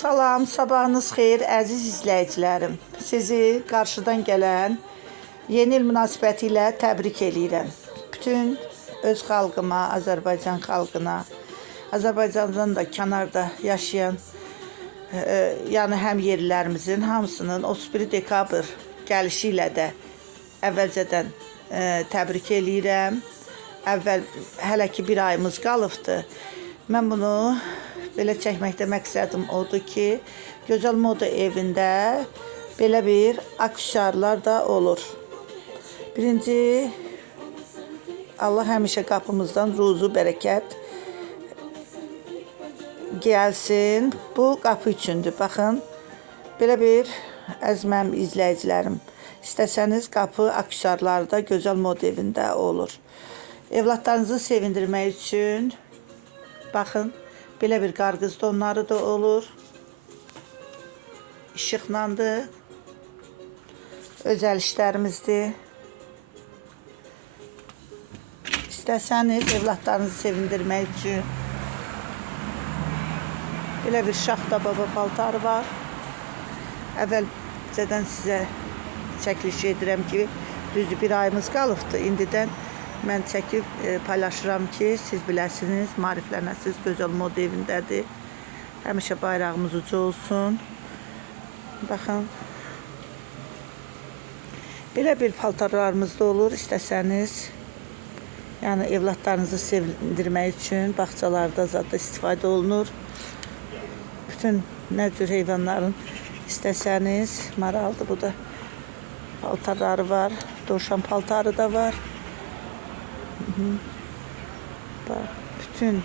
Salam, sabahınız xeyir əziz izləyicilərim. Sizi qarşıdan gələn yeni il münasibəti ilə təbrik edirəm. Bütün öz xalqıma, Azərbaycan xalqına, Azərbaycandan da kənarda yaşayan yəni həm yerlilərimizin hamısının 31 dekabr gəlişi ilə də əvvəlcədən təbrik edirəm. Hələ ki bir ayımız qalıbdı. Mən bunu belə çəkməkdə məqsədim odur ki, Gözəl Moda evində belə bir aksesuarlar da olur. Birinci, Allah həmişə qapımızdan ruzu, bərəkət gəlsin. Bu qapı üçündür. Baxın, belə bir əzməm izləyicilərim. İstəsəniz qapı aksesuarları da Gözəl Moda evində olur. Evlatlarınızı sevindirmək üçün baxın, belə bir qarqız donları da olur. İşıqlandır. Özəl işlərimizdir. İstəsəniz evlatlarınızı sevindirmək üçün belə bir şaxta baba paltarı var. Əvvəlcədən sizə çəkiliş edirəm ki, düzdür bir ayımız qalıbdı. İndidən mən çəkib paylaşıram ki, siz biləsiniz, maariflənəsiniz, Gözəl Moda evindədir. Həmişə bayrağımız uca olsun. Baxın, belə bir paltarlarımız da olur, istəsəniz. Yəni, evlatlarınızı sevindirmək üçün bağçalarda zadda istifadə olunur. Bütün nə cür heyvanların istəsəniz, maraqlıdır bu da. Paltarları var, dovşan paltarı da var. Bütün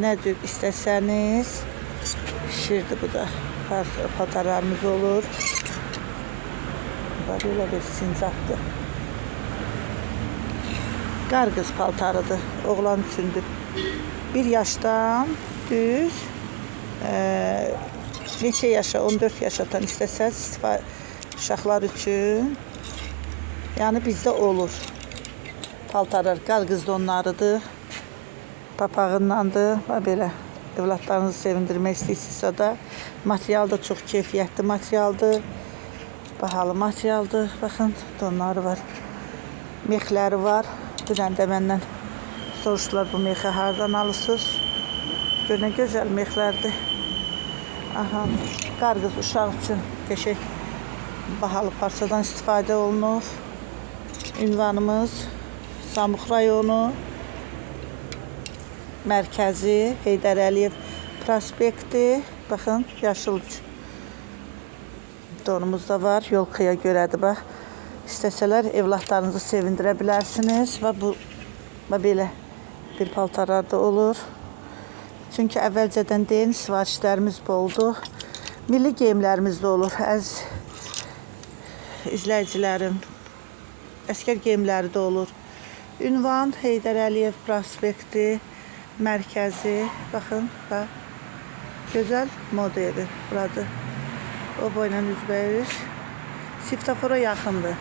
nə cür istəsəniz şişirdir bu da. Paltarlarımız olur. Belə bir sincaqdır. Qarqız paltarıdır. Oğlan üçündür. 1 yaşdan düz neçə yaşa, 14 yaşatan istəsəz uşaqlar üçün yəni bizdə olur. Paltarlar qarqız donlarıdır. Papağındandır. Belə evlatlarınızı sevindirmək istəyirsinizsə də material da çox keyfiyyətli materialdır. Bahalı materialdır. Baxın, donları var. Mexləri var. Dünən də məndən soruşdular bu mexi hardan alırsınız. Gör nə gözəl mexlərdir. Aha, qarqız uşaq üçün qəşəng bahalı parçadan istifadə olunur. Ünvanımız Samux rayonu mərkəzi Heydər Əliyev prospekti. Baxın, yaşıl donumuz da var. Yolkaya görədir, bax. İstəsələr evlatlarınızı sevindirə bilərsiniz. Və bu belə bir paltarlar da olur. Çünki əvvəlcədən deyin, sifarişlərimiz boldur. Milli geyimlərimiz də olur. Əziz izləyicilərim, əskər geyimləri də olur. Ünvan Heydər Əliyev prospekti mərkəzi. Baxın, bax. Gözəl Moda evi buradır. O boyla üzbəyiz. Siftafora yaxındır.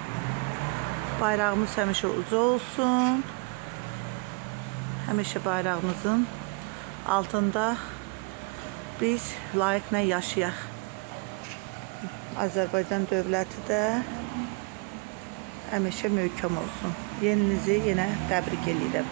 Bayrağımız həmişə uca olsun. Həmişə bayrağımızın altında biz layiqlə yaşayaq. Azərbaycan dövləti də həmişə möhkəm olsun. Yeninizi yenə təbrik edirəm.